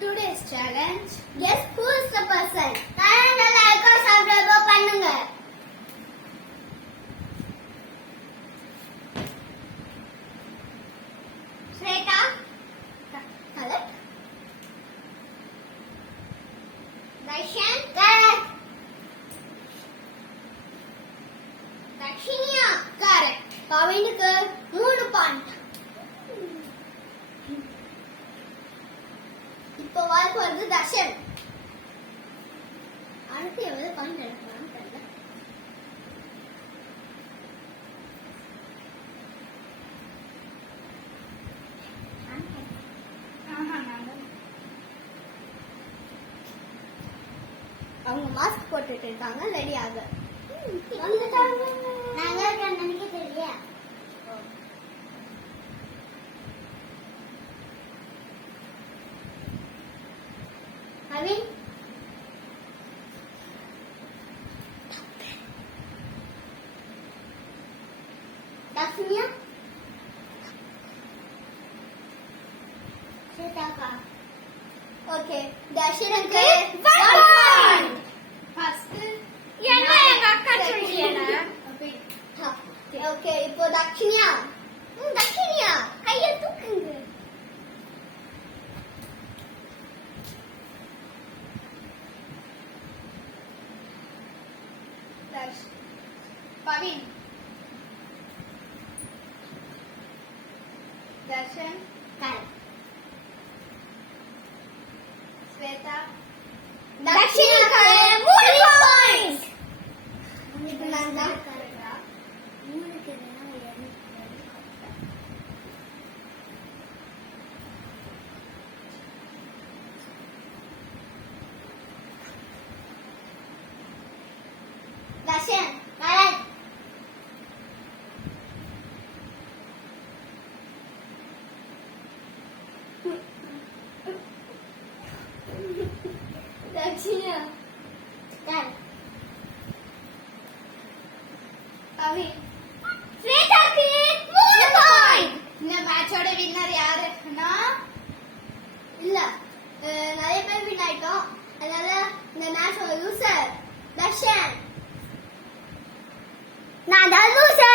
Today's challenge. Guess who is the person? Channel like or subscribe பண்ணுங்க. Shweta. Correct. Darshan. Correct. Dakshinia. Correct. Kavinuக்கு 3 point. இப்போ வாய்ப்பு வந்து தர்ஷன். அடுத்து எவ்வளவு பாயிண்ட் எடுக்கலாம்னு தெரியல. அவங்க மாஸ்க் போட்டுட்டு இருக்காங்க, ரெடி ஆக வந்துட்டாங்க. நாங்க நினைக்க தெரியல. Having Dakshinia Shweta. Okay, Darshanக்கு 1 point. First என்ன எங்க அக்கா சொல்லியேனா. Okay, இப்போ Dakshinia. Dakshinia கைய தூக்குங்க. Pavin. Darshan. Correct. Shweta. Dakshinika 3 points. Ipo nanda correcta. 3 க்கு என்ன Darshan. Correct. Dakshinia. Correct. Pavin. Shwetaக்கு 3 point. இந்த மேட்சோட வின்னர் யாருன்னா இல்ல நிறைய பேர் வின் ஆயிட்டோம். அதனால இந்த மேட்சோட லூசர் தர்ஷன். நான் தான் லூசர்.